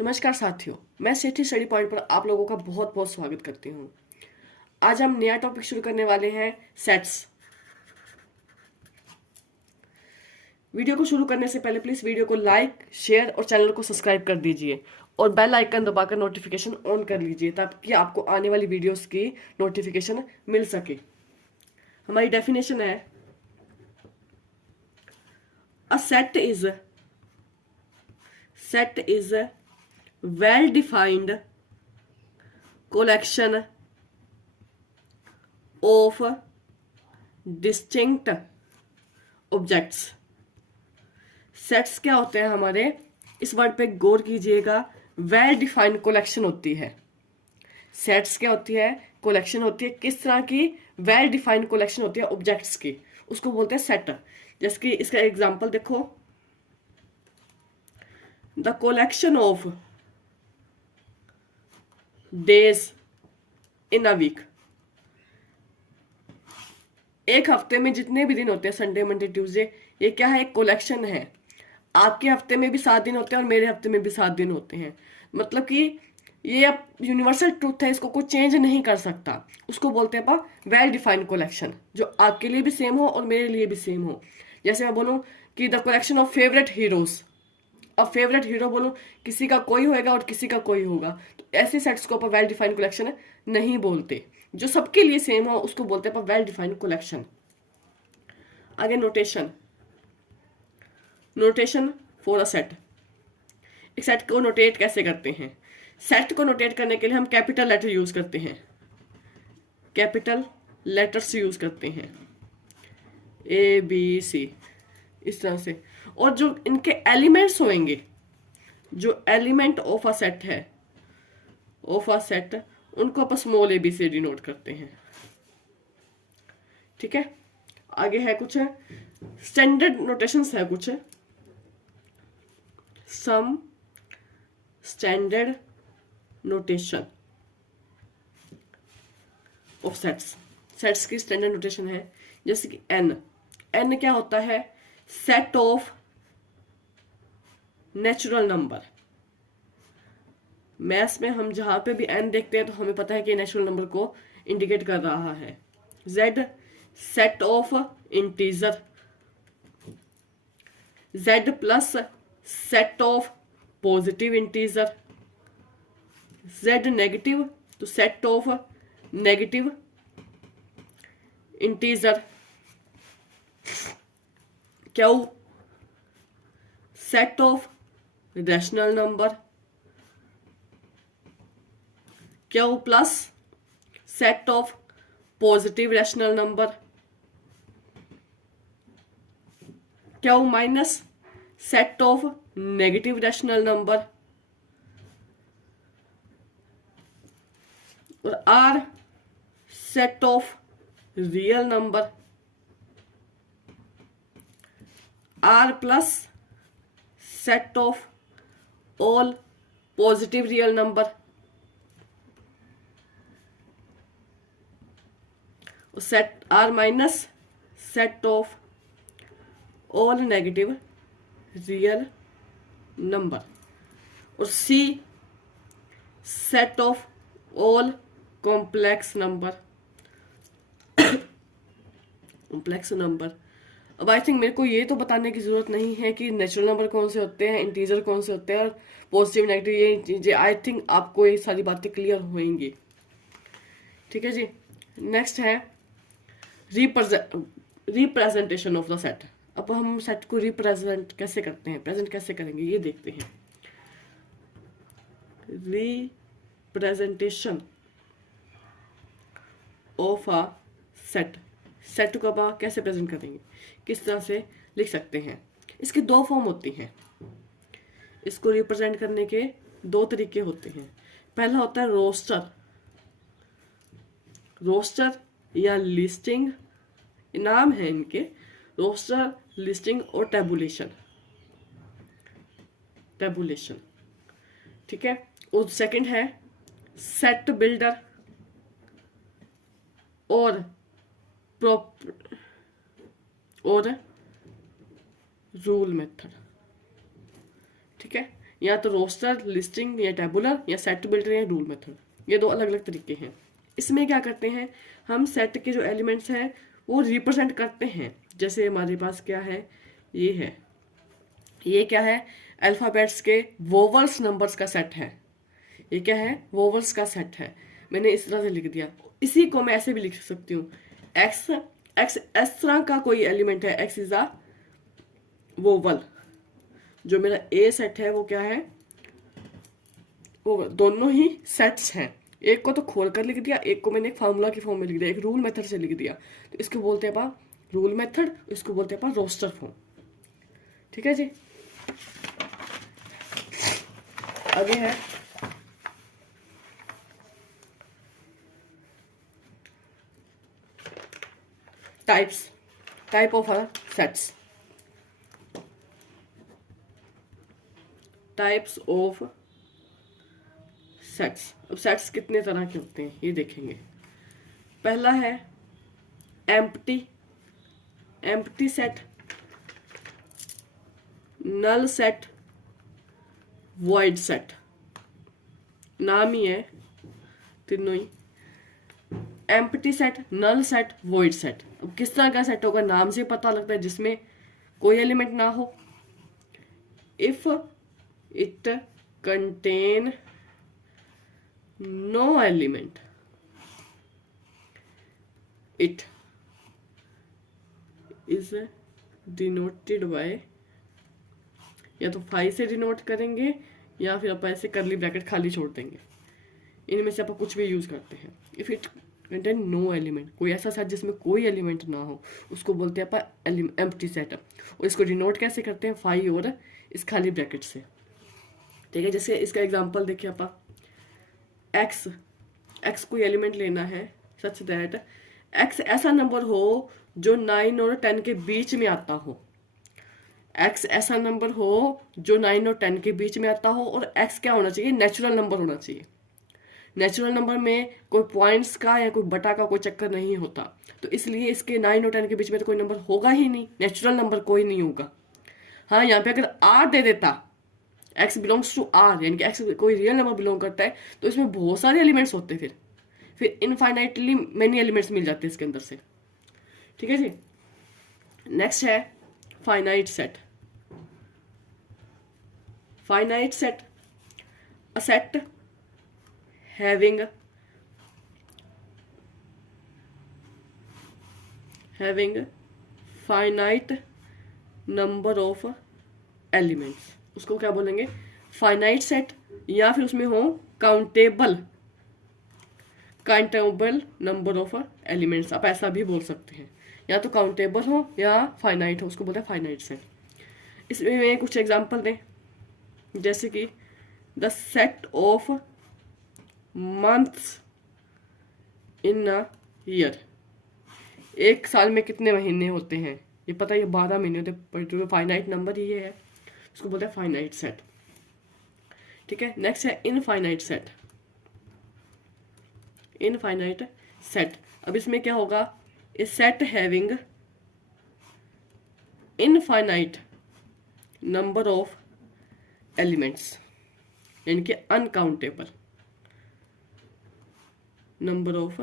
नमस्कार साथियों, मैं सेठी स्टडी पॉइंट पर आप लोगों का बहुत बहुत स्वागत करती हूँ। आज हम नया टॉपिक शुरू करने वाले हैं, सेट्स। वीडियो को शुरू करने से पहले प्लीज वीडियो को लाइक, शेयर और चैनल को सब्सक्राइब कर दीजिए और बेल आइकन दबाकर नोटिफिकेशन ऑन कर लीजिए ताकि आपको आने वाली वीडियोस की नोटिफिकेशन मिल सके। हमारी डेफिनेशन है, a set is well defined collection of distinct objects। Sets क्या होते हैं हमारे, इस वर्ड पे गौर कीजिएगा। वेल डिफाइंड कलेक्शन होती है। सेट्स क्या होती है? कलेक्शन होती है। किस तरह की? वेल डिफाइंड कलेक्शन होती है ऑब्जेक्ट्स की, उसको बोलते हैं सेट। जैसे कि इसका एग्जांपल देखो, the collection of days in a week. एक हफ्ते में जितने भी दिन होते हैं, संडे, मंडे, ट्यूसडे, ये क्या है? एक कलेक्शन है। आपके हफ्ते में भी 7 दिन होते हैं और मेरे हफ्ते में भी 7 दिन होते हैं। मतलब कि ये अब यूनिवर्सल ट्रूथ है, इसको कोई चेंज नहीं कर सकता। उसको बोलते हैं वेल डिफाइंड कलेक्शन, जो आपके लिए भी सेम हो और मेरे लिए भी सेम हो। जैसे मैं बोलूं कि the collection of favourite heroes. अब फेवरेट हीरो बोलो, किसी का कोई होएगा और किसी का कोई होगा, तो ऐसे सेट्स को अपन वेल डिफाइंड कलेक्शन नहीं बोलते। जो सबके लिए सेम हो उसको बोलते हैं वेल डिफाइंड कलेक्शन। आगे notation. Notation for a set. एक सेट को नोटेट कैसे करते हैं? सेट को नोटेट करने के लिए हम कैपिटल लेटर यूज करते हैं, कैपिटल लेटर्स यूज करते हैं, ABC, इस तरह से। और जो इनके एलिमेंट्स होंगे, जो एलिमेंट ऑफ अ सेट है, ऑफ अ सेट, उनको अपन स्मॉल AB से डिनोट करते हैं। ठीक है। आगे है कुछ स्टैंडर्ड नोटेशंस है, कुछ some standard notation of sets. Sets की स्टैंडर्ड नोटेशन है, जैसे कि एन क्या होता है? Set of natural number. Maths में हम जहां पे भी एन देखते हैं तो हमें पता है कि नेचुरल नंबर को इंडिकेट कर रहा है। Z set of integer. Z plus set of positive integer. Z negative तो set of negative integer. Q set of rational number. Q plus set of positive rational number. Q minus set of negative rational number. और R set of real number. R plus set of all positive real number. Set R minus set of all negative real number. और C set of all complex number. Complex number. अब I think मेरे को ये तो बताने की जरूरत नहीं है कि नेचुरल नंबर कौन से होते हैं, इंटीजर कौन से होते हैं और पॉजिटिव नेगेटिव, ये चीजें आई थिंक आपको ये सारी बातें क्लियर होंगी। ठीक है जी। नेक्स्ट है रिप्रेजेंटेशन ऑफ द सेट। अब हम सेट को रिप्रेजेंट कैसे करते हैं, प्रेजेंट कैसे करेंगे, ये देखते हैं। Representation of a set. Set को अब कैसे प्रेजेंट करेंगे, किस तरह से लिख सकते हैं? इसकी 2 फॉर्म होती हैं। इसको रिप्रेजेंट करने के 2 तरीके होते हैं। पहला होता है रोस्टर। रोस्टर या लिस्टिंग, नाम है इनके, रोस्टर, लिस्टिंग और टेबुलेशन। टेबुलेशन, ठीक है। और सेकंड है सेट बिल्डर और रूल मेथड। ठीक है, या तो रोस्टर, लिस्टिंग या टेबुलर, या सेट बिल्डर या रूल मेथड। ये दो अलग अलग तरीके हैं। इसमें क्या करते हैं हम, सेट के जो एलिमेंट्स हैं वो रिप्रेजेंट करते हैं। जैसे हमारे पास क्या है, ये है, ये क्या है, अल्फाबेट्स के वोवल्स नंबर्स का सेट है। ये क्या है, वोवल्स का सेट है। मैंने इस तरह से लिख दिया। इसी को मैं ऐसे भी लिख सकती हूँ, एक्स एक्स इस तरह का कोई एलिमेंट है, एक्स इज अ वोवल। जो मेरा ए सेट है वो क्या है, वो दोनों ही सेट्स हैं। एक को तो खोल कर लिख दिया, एक को मैंने एक फार्मूला की फॉर्म में लिख दिया, एक रूल मेथड से लिख दिया। तो इसको बोलते हैं अपन रूल मेथड, इसको बोलते हैं अपन रोस्टर फॉर्म। ठीक है जी। आगे है type of sets. Types of sets. अब सेट्स कितने तरह के होते हैं ये देखेंगे। पहला है empty set, null set, void set. नाम ही है तीनों ही, empty set, null set, void set. अब किस तरह का सेट होगा, नाम से पता लगता है, जिसमें कोई एलिमेंट ना हो। If it contain no element, it is denoted by, या तो फाई से डिनोट करेंगे या फिर आप ऐसे करली ब्रैकेट खाली छोड़ देंगे। इनमें से आप कुछ भी यूज करते हैं। If it contain no element, कोई ऐसा सेट जिसमें कोई एलिमेंट ना हो, उसको बोलते हैं अपन एम्प्टी सेट। और इसको डिनोट कैसे करते हैं, फाई और इस खाली ब्रैकेट से। ठीक है, जैसे इसका एग्जांपल देखिए अपन, एक्स कोई एलिमेंट लेना है सच दैट एक्स ऐसा नंबर हो जो 9 और 10 के बीच में आता हो। एक्स ऐसा नंबर हो जो 9 और 10 के बीच में आता हो, और एक्स क्या होना चाहिए, नेचुरल नंबर होना चाहिए। नेचुरल नंबर में कोई पॉइंट्स का या कोई बटा का कोई चक्कर नहीं होता, तो इसलिए इसके 9 और 10 के बीच में तो कोई नंबर होगा ही नहीं, नेचुरल नंबर कोई नहीं होगा। हाँ, यहाँ पे अगर आर दे देता, एक्स बिलोंग्स टू आर, यानी कि एक्स कोई रियल नंबर बिलोंग करता है, तो इसमें बहुत सारे एलिमेंट्स होते हैं, फिर इनफाइनाइटली मेनी एलिमेंट्स मिल जाते हैं इसके अंदर से। ठीक है जी। नेक्स्ट है finite set. Finite set, a set having finite number of elements, उसको क्या बोलेंगे, फाइनाइट सेट। या फिर उसमें हो काउंटेबल नंबर ऑफ एलिमेंट्स, आप ऐसा भी बोल सकते हैं। या तो काउंटेबल हो या फाइनाइट हो, उसको बोलते हैं फाइनाइट सेट। इसमें कुछ एग्जांपल दें, जैसे कि the set of months in a year. एक साल में कितने महीने होते हैं, ये पता है, ये 12 महीने होते हैं, पर फाइनाइट नंबर ये है, उसको बोलते हैं फाइनाइट सेट। ठीक है। नेक्स्ट है इनफाइनाइट सेट। इनफाइनाइट सेट, अब इसमें क्या होगा, a set having infinite number of elements, यानी कि अनकाउंटेबल नंबर ऑफ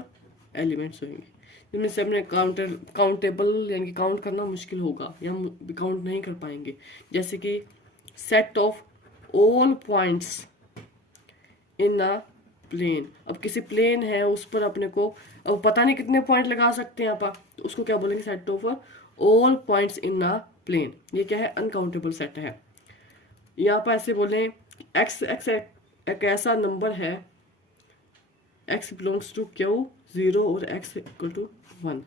एलिमेंट्स होंगे, जिनमें से अपने काउंटेबल यानी कि काउंट करना मुश्किल होगा या हम काउंट नहीं कर पाएंगे। जैसे कि set of all points in a plane. अब किसी प्लेन है उस पर अपने को अब पता नहीं कितने पॉइंट लगा सकते हैं आप, तो उसको क्या बोलेंगे, set of all points in a plane. ये क्या है, अनकाउंटेबल सेट है। यहाँ पर ऐसे बोले एक्स एक ऐसा नंबर है, x बिलोंग्स टू क्यू 0 और x इक्वल टू 1।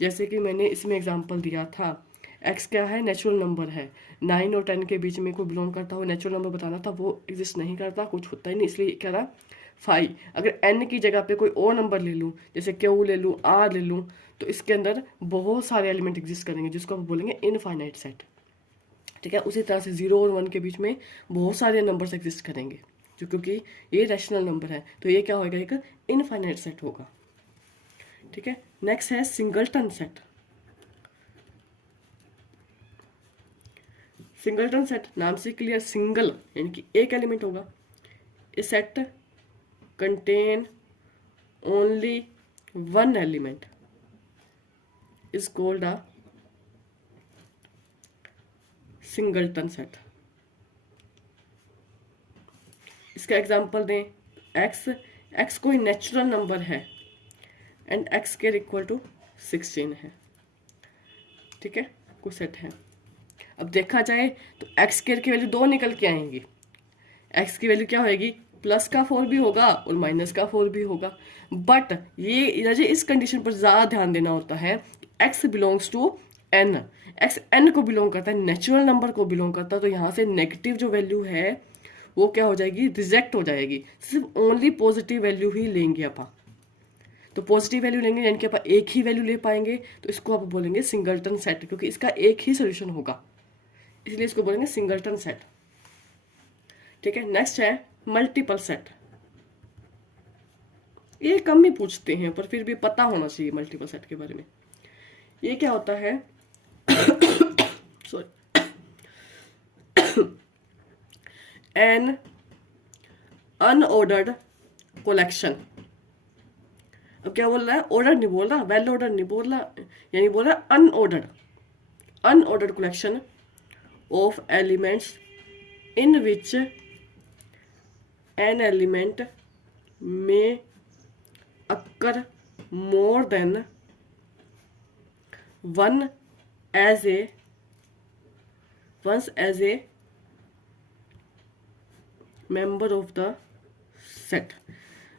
जैसे कि मैंने इसमें एग्जांपल दिया था, x क्या है, नेचुरल नंबर है, 9 और 10 के बीच में कोई बिलोंग करता हो, नेचुरल नंबर बताना था, वो एग्जिस्ट नहीं करता, कुछ होता ही नहीं, इसलिए क्या था फाई। अगर n की जगह पे कोई और नंबर ले लूँ, जैसे क्यू ले लूँ, r ले लूँ, तो इसके अंदर बहुत सारे एलिमेंट एग्जिस्ट करेंगे, जिसको आप बोलेंगे इनफाइनाइट सेट। ठीक है। उसी तरह से 0 और 1 के बीच में बहुत सारे नंबर्स एग्जिस्ट करेंगे, जो क्योंकि ये रैशनल नंबर है, तो ये क्या होगा, एक इनफाइनाइट सेट होगा। ठीक है। नेक्स्ट है सिंगलटन सेट। सिंगलटन सेट नाम से क्लियर, सिंगल यानी कि एक एलिमेंट होगा। A set contain only one element is called a singleton set. इसका एग्जांपल दें, एक्स कोई नेचुरल नंबर है and X square equal to 16 है, ठीक है, कोई सेट है। अब देखा जाए तो एक्स केयर की वैल्यू 2 निकल के आएंगी। एक्स की वैल्यू क्या होगी, प्लस का 4 भी होगा और माइनस का 4 भी होगा। बट ये मुझे इस कंडीशन पर ज़्यादा ध्यान देना होता है, X belongs to N, X N को बिलोंग करता है, नेचुरल नंबर को बिलोंग करता है। तो यहाँ से नेगेटिव जो वैल्यू है वो क्या हो जाएगी, रिजेक्ट हो जाएगी। सिर्फ ओनली पॉजिटिव वैल्यू ही लेंगे अपन। तो पॉजिटिव वैल्यू लेंगे यानी कि अपन एक ही वैल्यू ले पाएंगे, तो इसको आप बोलेंगे सिंगलटन सेट, क्योंकि इसका एक ही सोल्यूशन होगा, इसलिए इसको बोलेंगे सिंगलटन सेट। ठीक है, नेक्स्ट है मल्टीपल सेट। ये कम ही पूछते हैं पर फिर भी पता होना चाहिए मल्टीपल सेट के बारे में। ये क्या होता है सॉरी, एन अनऑर्डर्ड कलेक्शन। अब क्या बोल रहा है, ऑर्डर नहीं बोल रहा, वेल ऑर्डर नहीं बोल रहा, यानी बोल रहा है unordered collection of elements in which an element may occur more than one as a member of the set.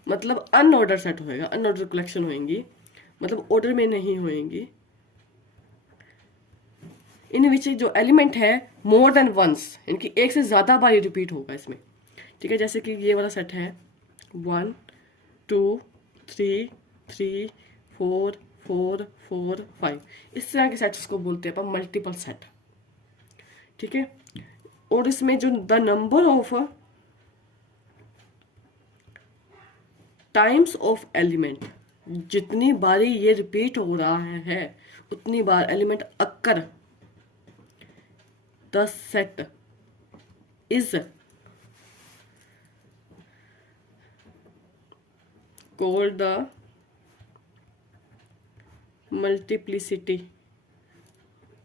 मतलब अनऑर्डर सेट होएगा, अनऑर्डर कलेक्शन होएंगी, मतलब ऑर्डर में नहीं होएंगी, इन विच जो एलिमेंट है मोर देन वंस, यानी एक से ज्यादा बार रिपीट होगा इसमें। ठीक है, जैसे कि ये वाला सेट है 1 2 3 3 4 4 4 5, इस तरह के सेट्स को बोलते हैं अपन मल्टीपल सेट। ठीक है, और इसमें जो the number of times of element, जितनी बारी ये रिपीट हो रहा है उतनी बार element occur the set is called the multiplicity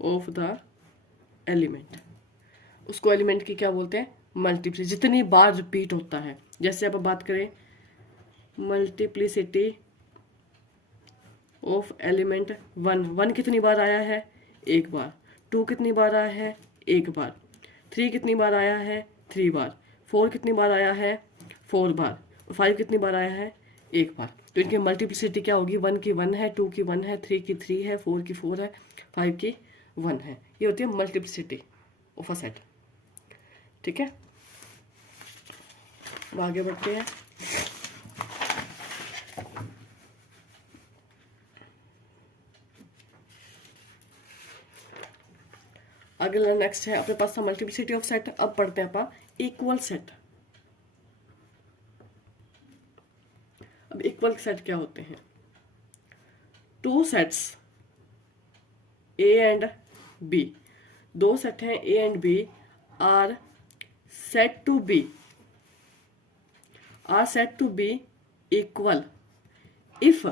of the element. उसको एलिमेंट की क्या बोलते हैं, मल्टीप्लिसिटी, जितनी बार रिपीट होता है। जैसे अब बात करें मल्टीप्लिसिटी ऑफ एलिमेंट 1 कितनी बार आया है, एक बार। 2 कितनी बार आया है, एक बार। 3 कितनी बार आया है, 3 बार। 4 कितनी बार आया है, 4 बार। 5 कितनी बार आया है, एक बार। तो इनकी मल्टीप्लिसिटी क्या होगी, 1 की 1 है, 2 की 1 है, 3 की 3 है, 4 की 4 है, 5 की 1 है। ये होती है मल्टीप्लिसिटी ऑफ अ सेट। ठीक है, अब आगे बढ़ते हैं। अगला नेक्स्ट है अपने पास था मल्टीप्लिसिटी ऑफ सेट। अब पढ़ते हैं अपन इक्वल सेट। अब इक्वल सेट क्या होते हैं, 2 sets A and B, 2 set हैं A and B, are set to be equal if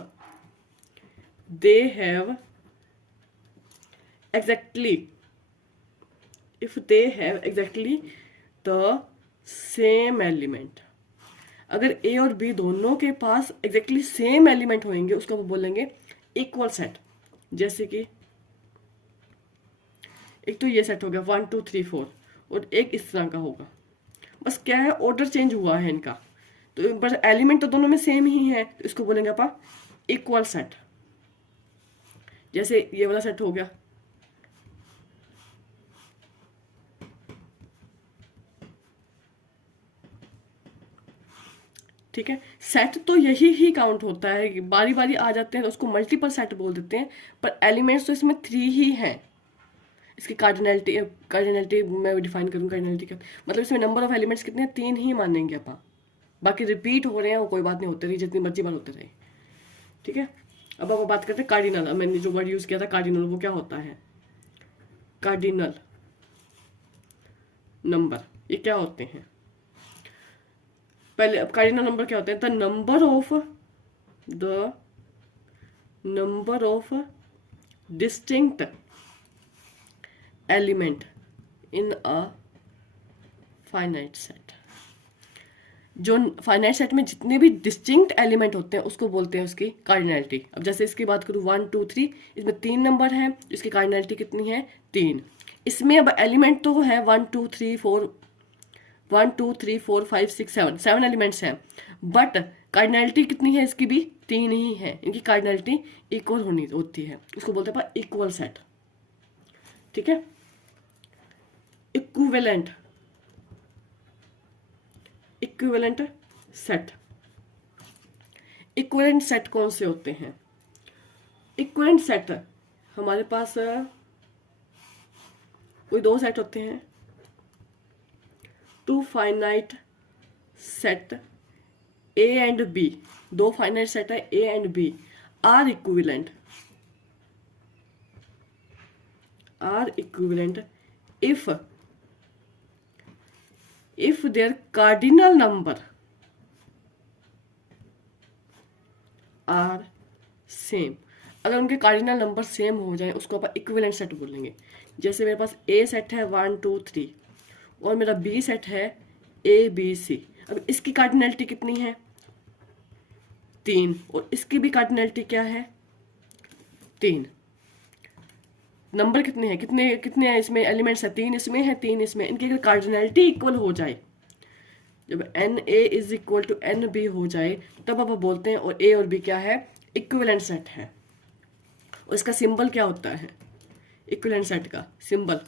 they have exactly the same element. अगर ए और बी दोनों के पास एग्जैक्टली सेम एलिमेंट होंगे उसको वो बोलेंगे इक्वल सेट। जैसे कि एक तो ये सेट हो गया 1 2 3 4 और एक इस तरह का होगा, बस क्या है ऑर्डर चेंज हुआ है इनका, तो बस एलिमेंट तो दोनों में सेम ही है, तो इसको बोलेंगे अपन इक्वल सेट। जैसे ये वाला सेट हो गया, ठीक है। सेट तो यही ही काउंट होता है, बारी बारी आ जाते हैं तो उसको मल्टीपल सेट बोल देते हैं, पर एलिमेंट्स तो इसमें 3 ही हैं। इसकी कार्डिनलिटी मैं डिफाइन करूँ, कार्डिनलिटी का मतलब इसमें नंबर ऑफ एलिमेंट्स कितने हैं, 3 ही मानेंगे अपन। बाकी रिपीट हो रहे हैं वो कोई बात नहीं, होते रही जितनी मर्जी बार होते रहे। ठीक है, अब आप बात करते हैं कार्डिनल। मैंने जो वर्ड यूज किया था कार्डिनल, वो क्या होता है, कार्डिनल नंबर, ये क्या होते हैं? पहले अब कार्डिनल नंबर क्या होते हैं? The number of distinct element in a finite set. जो फाइनाइट सेट में जितने भी डिस्टिंक्ट एलिमेंट होते हैं उसको बोलते हैं उसकी कार्डिनैलिटी। अब जैसे इसकी बात करूँ 1 2 3, इसमें 3 नंबर हैं, इसकी कार्डिनैलिटी कितनी है? 3। इसमें अब एलिमेंट तो है 1 2 3 4, 1 2 3 4 5 6 7, 7 एलिमेंट्स हैं, बट कार्डिनैलिटी कितनी है? इसकी भी 3 ही है। इनकी कार्डिनैलिटी इक्वल होनी होती है, इसको बोलते हैं इक्वल सेट। ठीक है, equivalent, equivalent set. Equivalent set कौन से होते हैं? इक्विवेलेंट सेट हमारे पास कोई दो सेट होते हैं। Two finite set A and B, दो फाइनाइट सेट है A and B, are equivalent, if their cardinal number are same। अगर उनके कार्डिनल नंबर सेम हो जाए उसको अपन इक्विवेलेंट सेट बोलेंगे। जैसे मेरे पास ए सेट है 1 2 3 और मेरा बी सेट है ए बी सी। अब इसकी कार्डिनैलिटी कितनी है? 3, और इसकी भी कार्डिनैलिटी क्या है? 3। नंबर कितने हैं? कितने कितने हैं इसमें? एलिमेंट्स है 3 इसमें है, 3 इसमें। इनकी अगर कार्डिनैलिटी इक्वल हो जाए, जब N A is equal to N B हो जाए, तब आप बोलते हैं और ए और बी क्या है? इक्विवेलेंट सेट है। और इसका सिंबल क्या होता है? इक्विवेलेंट सेट का सिंबल,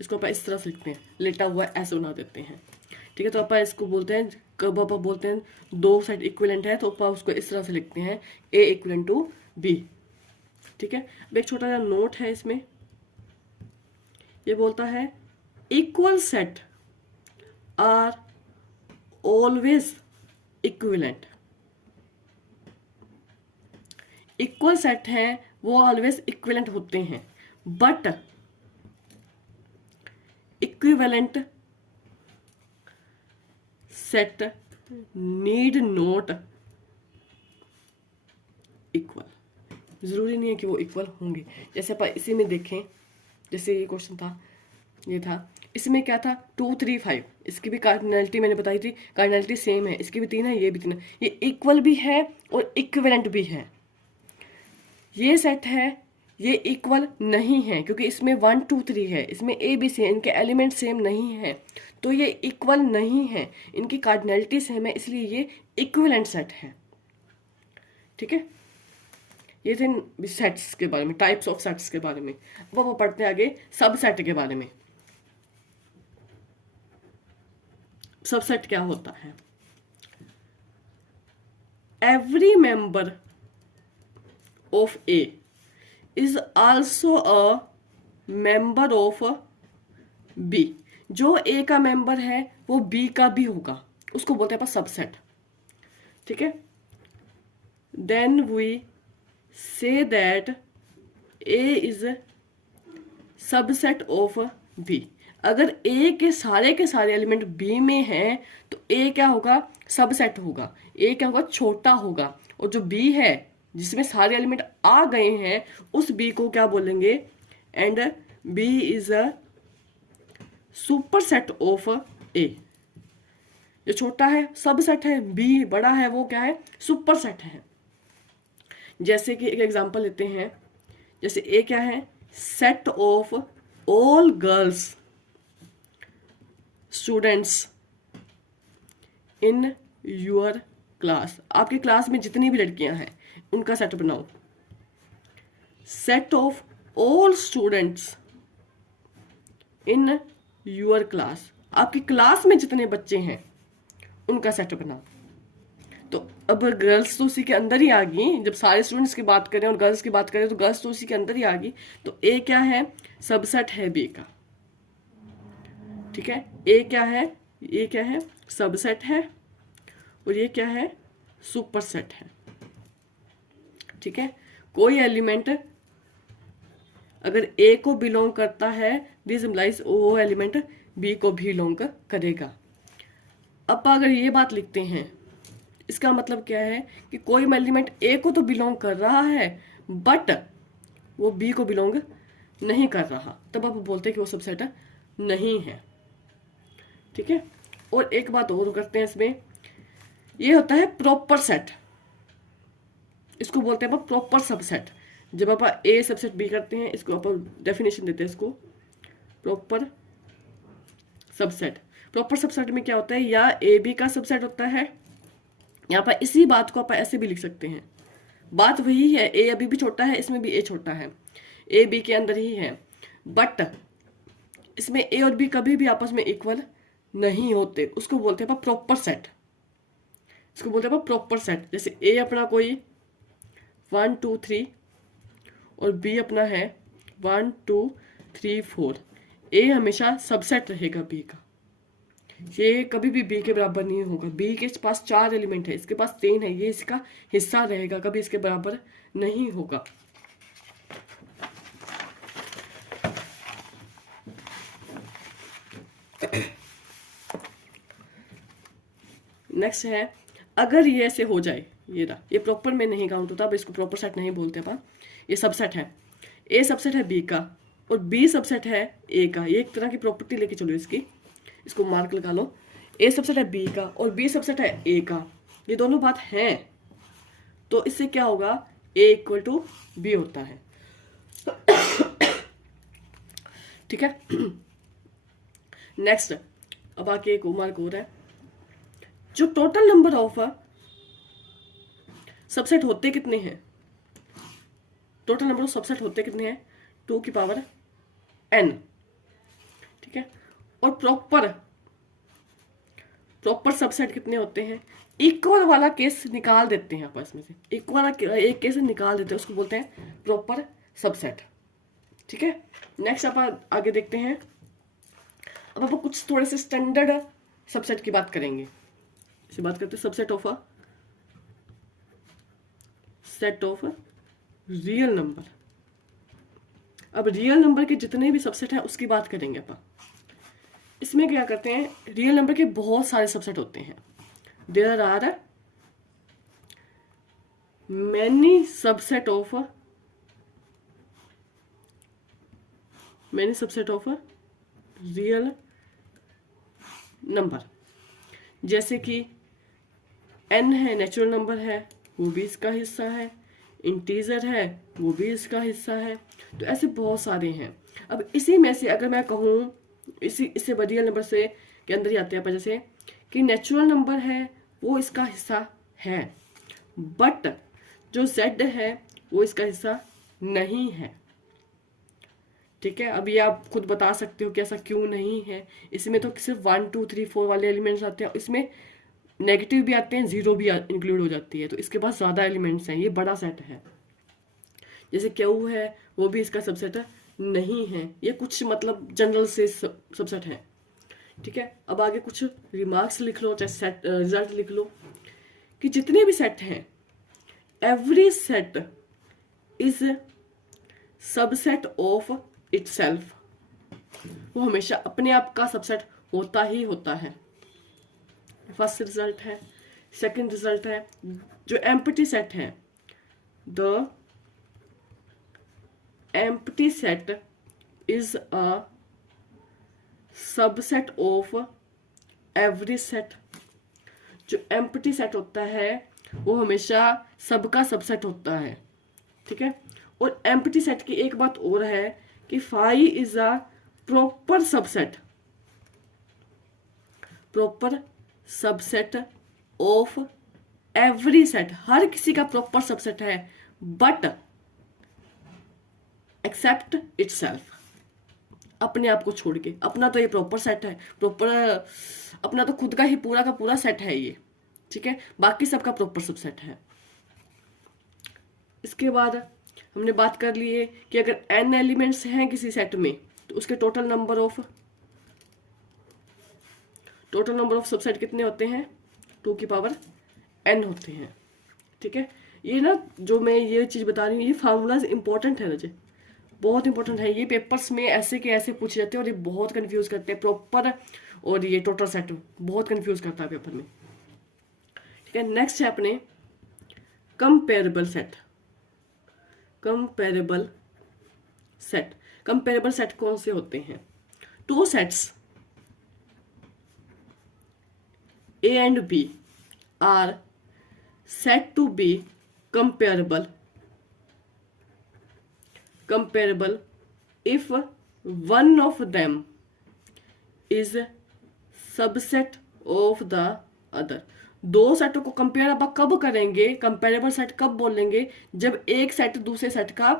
इसको अपन इस तरह से लिखते हैं, लेटा हुआ ऐसे बना देते हैं। ठीक है, तो अपन इसको बोलते हैं, कब अपन बोलते हैं दो सेट इक्विवेलेंट है तो अपन उसको इस तरह से लिखते हैं, ए इक्विवेलेंट टू बी। ठीक है, अब एक छोटा सा नोट है इसमें, ये बोलता है equal set are always equivalent. Equal set है वो ऑलवेज इक्विवेलेंट होते हैं, but equivalent set need not equal. जरूरी नहीं है कि वो इक्वल होंगे। जैसे अपन इसी में देखें, जैसे ये क्वेश्चन था, ये था, इसमें क्या था 2 3 5, इसकी भी कार्डिनैलिटी मैंने बताई थी, कार्डिनैलिटी सेम है, इसकी भी 3 है, ये भी 3 है, ये इक्वल भी है और इक्विवेलेंट भी है। ये सेट है, ये इक्वल नहीं है क्योंकि इसमें 1 2 3 है, इसमें ए बी सी है, इनके एलिमेंट सेम नहीं है, तो ये इक्वल नहीं है। इनकी कार्डिनैलिटी सेम है, इसलिए ये इक्विवेलेंट सेट है। ठीक है, ये थे सेट्स के बारे में, टाइप्स ऑफ सेट्स के बारे में। अब वो पढ़ते हैं आगे सबसेट के बारे में। सबसेट क्या होता है? Every member of A is also a member of B. जो ए का मेंबर है वो बी का भी होगा, उसको बोलते हैं सबसेट। ठीक है, then we say that A is subset of B. अगर ए के सारे एलिमेंट बी में हैं तो ए क्या होगा? सबसेट होगा। ए क्या होगा? छोटा होगा। और जो बी है जिसमें सारे एलिमेंट आ गए हैं उस बी को क्या बोलेंगे? And B is a superset of A. जो छोटा है सबसेट है, बी बड़ा है वो क्या है? सुपरसेट है। जैसे कि एक एग्जांपल लेते हैं, जैसे ए क्या है? Set of all girls students in your class. आपके क्लास में जितनी भी लड़कियां हैं उनका सेट बनाओ। Set of all students in your class, आपकी क्लास में जितने बच्चे हैं उनका सेट बनाओ। तो अब गर्ल्स तो उसी के अंदर ही आ गई, जब सारे स्टूडेंट्स की बात करें और गर्ल्स की बात करें तो गर्ल्स तो उसी के अंदर ही आ गई। तो ए क्या है? सबसेट है बी का। ठीक है, ए क्या है? ये क्या है? सबसेट है, और ये क्या है? सुपरसेट है। ठीक है, कोई एलिमेंट अगर ए को बिलोंग करता है, दिस इम्प्लाइज वो एलिमेंट बी को भी बिलोंग करेगा। अब अगर ये बात लिखते हैं, इसका मतलब क्या है कि कोई एलिमेंट ए को तो बिलोंग कर रहा है बट वो बी को बिलोंग नहीं कर रहा, तब आप बोलते हैं कि वो सबसेट नहीं है। ठीक है। और एक बात और करते हैं इसमें, ये होता है प्रॉपर सेट, इसको बोलते हैं आप प्रॉपर सबसेट। जब आप ए सबसेट बी करते हैं, इसको आप डेफिनेशन देते हैं इसको प्रॉपर सबसेट। प्रॉपर सबसेट में क्या होता है, या ए बी का सबसेट होता है, यहाँ पर इसी बात को आप ऐसे भी लिख सकते हैं, बात वही है, ए अभी भी छोटा है, इसमें भी ए छोटा है, ए बी के अंदर ही है, बट इसमें ए और बी कभी भी आपस में इक्वल नहीं होते, उसको बोलते हैं प्रॉपर सेट। इसको बोलते हैं प्रॉपर सेट। जैसे ए अपना कोई 1 2 3 और बी अपना है 1 2 3 4, ए हमेशा सबसेट रहेगा बी का, ये कभी भी बी के बराबर नहीं होगा। बी के पास 4 एलिमेंट है, इसके पास 3 है, ये इसका हिस्सा रहेगा, कभी इसके बराबर नहीं होगा। नेक्स्ट है, अगर ये ऐसे हो जाए, ये रहा, ये प्रॉपर में नहीं काउंट होता, अब इसको प्रॉपर सेट नहीं बोलते अपन, ये सबसेट है, ए सबसेट है बी का और बी सबसेट है ए का, ये एक तरह की प्रॉपर्टी लेके चलो इसकी, इसको मार्क लगा लो, ए सबसेट है बी का और बी सबसेट है ए का, ये दोनों बात हैं, तो इससे क्या होगा, ए इक्वल टू बी होता है। ठीक है। नेक्स्ट, अब आके एक मार्क हो रहा है, जो टोटल नंबर ऑफ सबसेट होते कितने हैं, टोटल नंबर ऑफ सबसेट होते कितने हैं, 2 की पावर n। ठीक है। और प्रॉपर सबसेट कितने होते हैं, इक्वल वाला केस निकाल देते हैं आपस में से, इक्वल वाला एक केस निकाल देते हैं, उसको बोलते हैं प्रॉपर सबसेट। ठीक है। नेक्स्ट आप आगे देखते हैं, अब आप कुछ थोड़े से स्टैंडर्ड सबसेट की बात करेंगे। इसे बात करते हैं subset of set of real number. अब रियल नंबर के जितने भी सबसेट हैं उसकी बात करेंगे अपन। इसमें क्या करते हैं, रियल नंबर के बहुत सारे सबसेट होते हैं, there are many subset of real number. जैसे कि n है, नेचुरल नंबर है, वो भी इसका हिस्सा है, इंटीजर है, वो भी इसका हिस्सा है, तो ऐसे बहुत सारे हैं। अब इसी में से अगर मैं कहूँ, इससे रियल नंबर से के अंदर ही आते हैं, जैसे कि नेचुरल नंबर है वो इसका हिस्सा है, बट जो z है वो इसका हिस्सा नहीं है। ठीक है। अब ये आप खुद बता सकते हो कि ऐसा क्यों नहीं है। इसमें तो सिर्फ 1 2 3 4 वाले एलिमेंट्स आते हैं, इसमें नेगेटिव भी आते हैं, जीरो भी इंक्लूड हो जाती है, तो इसके पास ज़्यादा एलिमेंट्स हैं, ये बड़ा सेट है। जैसे क्यू है, वो भी इसका सबसेट नहीं है, ये कुछ मतलब जनरल से सबसेट है। ठीक है। अब आगे कुछ रिमार्क्स लिख लो, चाहे सेट रिजल्ट लिख लो, कि जितने भी सेट हैं, every set is subset of itself, वो हमेशा अपने आप का सबसेट होता ही होता है। फर्स्ट रिजल्ट है। सेकंड रिजल्ट है, जो एम्प्टी सेट है, the empty set is a subset of every set. जो एम्प्टी सेट होता है वो हमेशा सबका सबसेट होता है। ठीक है। और एम्प्टी सेट की एक बात और है कि phi is a proper subset of every set, हर किसी का प्रॉपर सबसेट है, बट एक्सेप्ट इटसेल्फ, अपने आप को छोड़ के। अपना तो ये प्रॉपर सेट है, प्रॉपर अपना तो खुद का ही पूरा का पूरा सेट है ये। ठीक है। बाकी सबका प्रॉपर सबसेट है। इसके बाद हमने बात कर ली है कि अगर n एलिमेंट्स हैं किसी सेट में, तो उसके टोटल नंबर ऑफ सबसेट कितने होते हैं, 2 की पावर n होते हैं। ठीक है। ये ना जो मैं ये चीज बता रही हूँ, ये फार्मूलाज इंपॉर्टेंट है मुझे, बहुत इंपॉर्टेंट है ये, पेपर्स में ऐसे के ऐसे पूछे जाते हैं और ये बहुत कंफ्यूज करते हैं प्रॉपर, और ये टोटल सेट बहुत कंफ्यूज करता है पेपर में। ठीक है, नेक्स्ट है अपने comparable set. Comparable set, comparable set कौन से होते हैं? Two sets A and B are said to be comparable if one of them is subset of the other। दो सेटों को कंपेयर आप कब करेंगे, कंपेरेबल सेट कब बोलेंगे? जब एक सेट दूसरे सेट का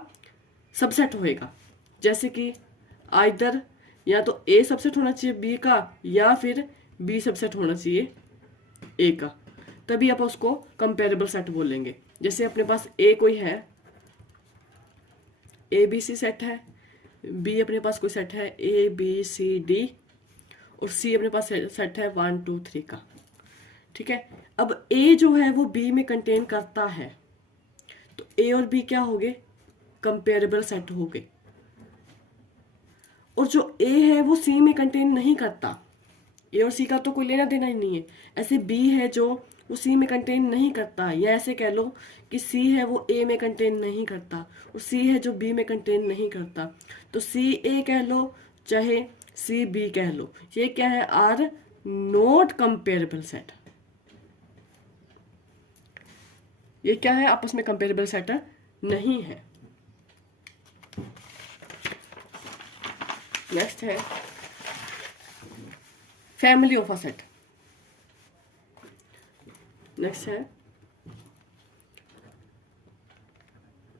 सबसेट होएगा। जैसे कि आइदर या तो ए सबसेट होना चाहिए बी का, या फिर बी सबसेट होना चाहिए ए का, तभी आप उसको कंपेरेबल सेट बोलेंगे। जैसे अपने पास ए कोई है, ए बी सी सेट है, बी अपने पास कोई सेट है ए बी सी डी, और सी अपने पास सेट है 1 2 3 का। ठीक है, अब ए जो है वो बी में कंटेन करता है, तो ए और बी क्या हो गए? कंपेरेबल सेट हो गए। और जो ए है वो सी में कंटेन नहीं करता, ए और सी का तो कोई लेना देना ही नहीं है। ऐसे बी है जो वो सी में कंटेन नहीं करता, या ऐसे कह लो कि सी है वो ए में कंटेन नहीं करता, और सी है जो बी में कंटेन नहीं करता। तो सी ए कह लो चाहे सी बी कह लो, ये क्या है? Are not comparable set. ये क्या है? आपस में कंपेरेबल सेट नहीं है। नेक्स्ट है family of a set. Next है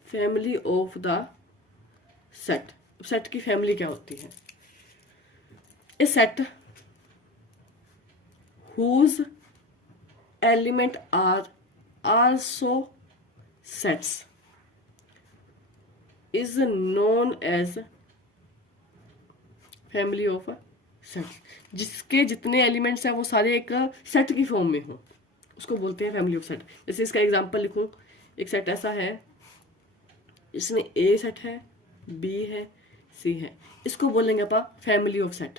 family of the set. Set की फैमिली क्या होती है? A set whose element are also sets is known as family of sets. जिसके जितने एलिमेंट्स हैं वो सारे एक सेट की फॉर्म में हो, उसको बोलते हैं फैमिली ऑफ सेट। जैसे इसका एग्जांपल लिखूं, एक सेट ऐसा है, इसमें ए सेट है, बी है, सी है, इसको बोलेंगे अपन फैमिली ऑफ सेट।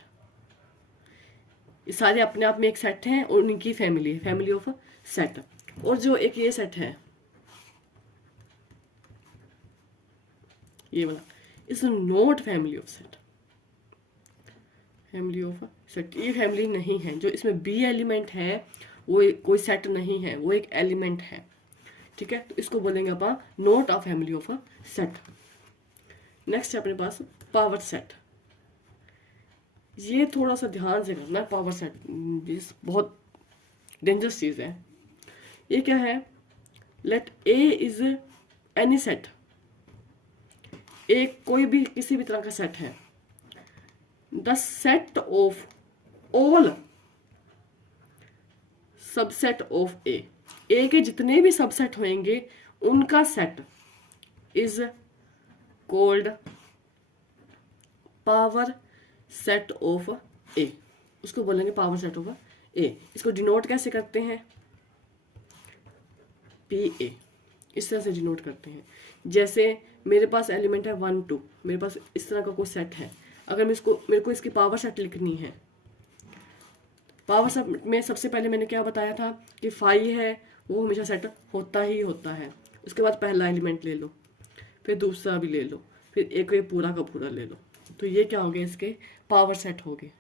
ये सारे अपने आप में एक सेट हैं और उनकी फैमिली है, फैमिली ऑफ सेट। और जो एक ये सेट है, ये वाला, is not family of set. Family of set ये फैमिली नहीं है। जो इसमें बी एलिमेंट है वो कोई सेट नहीं है, वो एक एलिमेंट है। ठीक है, तो इसको बोलेंगे अपन not a family of set. Next है अपने पास पावर सेट। ये थोड़ा सा ध्यान से करना है, पावर सेट बहुत डेंजरस चीज है। ये क्या है? Let A is any set. A कोई भी किसी भी तरह का सेट है। The set of all subset of A. A के जितने भी सबसेट होंगे उनका set is called power set of A. उसको बोलेंगे पावर सेट ऑफ ए। इसको डिनोट कैसे करते हैं? पी ए, इस तरह से डिनोट करते हैं। जैसे मेरे पास एलिमेंट है 1 2, मेरे पास इस तरह का कोई सेट है। अगर मेरे को इसकी पावर सेट लिखनी है, पावर सेट में सबसे पहले मैंने क्या बताया था कि 5 है वो हमेशा सेट होता ही होता है। उसके बाद पहला एलिमेंट ले लो, फिर दूसरा भी ले लो, फिर एक पूरा का पूरा ले लो, तो ये क्या हो गए? इसके पावर सेट हो गए।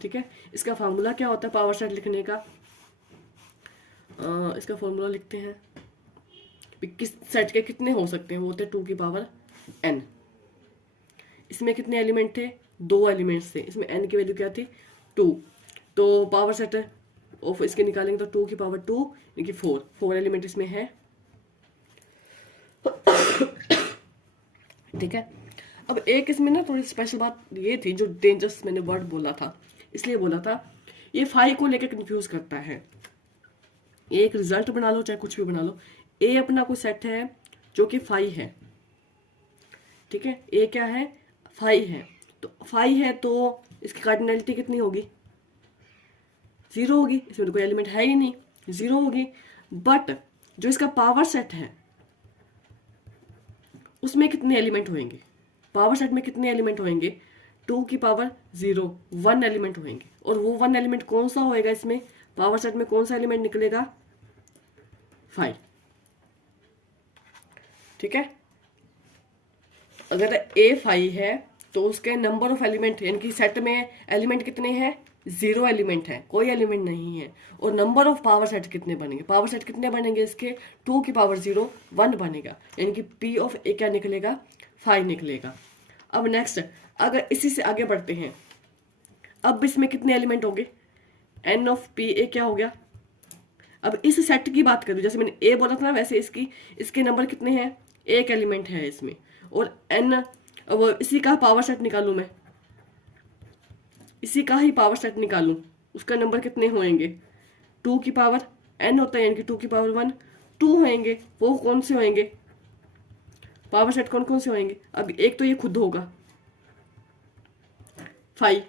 ठीक है, इसका फार्मूला क्या होता है पावर सेट लिखने का? इसका फॉर्मूला लिखते हैं, किस सेट के कितने हो सकते हैं? वो होते 2 की पावर n। इसमें कितने एलिमेंट थे? 2 एलिमेंट्स थे। इसमें n की वैल्यू क्या थी? 2। तो पावर सेट ऑफ इसके निकालेंगे तो 2 की पावर 2 यानी कि 4 एलिमेंट इसमें है। ठीक है, अब एक इसमें ना थोड़ी स्पेशल बात ये थी, जो डेंजरस मैंने वर्ड बोला था इसलिए बोला था, ये 5 को लेकर कंफ्यूज करता है। एक रिजल्ट बना लो चाहे कुछ भी बना लो, ए अपना कोई सेट है जो कि 5 है। ठीक है, ए क्या है? 5 है। तो 5 है तो इसकी कार्डिनलिटी कितनी होगी? 0 होगी। इसमें तो कोई एलिमेंट है ही नहीं, 0 होगी। बट जो इसका पावर सेट है उसमें कितने एलिमेंट होंगे? पावर सेट में कितने एलिमेंट होंगे? 2 की पावर 0, 1 एलिमेंट होंगे। और वो 1 एलिमेंट कौन सा होएगा? इसमें पावर सेट में कौन सा एलिमेंट निकलेगा? 5। ठीक है, अगर ए 5 है तो उसके नंबर ऑफ एलिमेंट, यानी कि सेट में एलिमेंट कितने हैं? 0 एलिमेंट है, कोई एलिमेंट नहीं है। और नंबर ऑफ पावर सेट कितने बनेंगे? पावर सेट कितने बनेंगे इसके? 2 की पावर 0, 1 बनेगा, यानी कि पी ऑफ ए क्या निकलेगा? 5 निकलेगा। अब नेक्स्ट, अगर इसी से आगे बढ़ते हैं, अब इसमें कितने एलिमेंट होंगे? एन ऑफ पी ए क्या हो गया? अब इस सेट की बात करूं, जैसे मैंने ए बोला था ना, वैसे इसके नंबर कितने हैं? 1 एलिमेंट है इसमें। और एन, वो इसी का पावर सेट निकालूं मैं, इसी का ही पावर सेट निकालूं, उसका नंबर कितने होंगे? 2 की पावर n होता है, यानी कि 2 की पावर 1, 2 होंगे। वो कौन से होंगे? पावर सेट कौन कौन से होंगे? अब एक तो ये खुद होगा 5,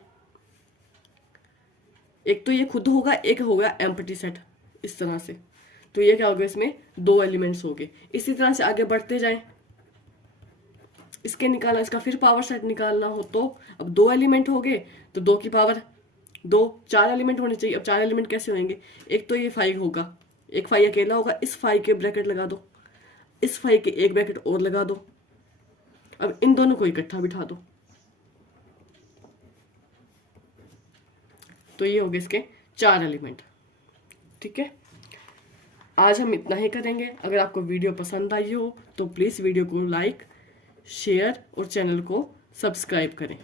एक तो ये खुद होगा, एक होगा एम्प्टी सेट, इस तरह से। तो ये क्या होगा? इसमें 2 एलिमेंट्स हो गए। इसी तरह से आगे बढ़ते जाएं, इसके निकालना, इसका फिर पावर सेट निकालना हो तो अब 2 एलिमेंट हो गए, तो 2 की पावर 2, 4 एलिमेंट होने चाहिए। अब 4 एलिमेंट कैसे होंगे? एक तो ये 5 होगा, एक 5 अकेला होगा, इस 5 के ब्रैकेट लगा दो, इस 5 के एक ब्रैकेट और लगा दो। अब इन दोनों को इकट्ठा बिठा दो, तो ये हो गए इसके 4 एलिमेंट। ठीक है, आज हम इतना ही करेंगे। अगर आपको वीडियो पसंद आई हो तो प्लीज़ वीडियो को लाइक, शेयर और चैनल को सब्सक्राइब करें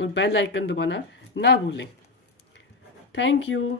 और बेल आइकन दबाना ना भूलें। Thank you.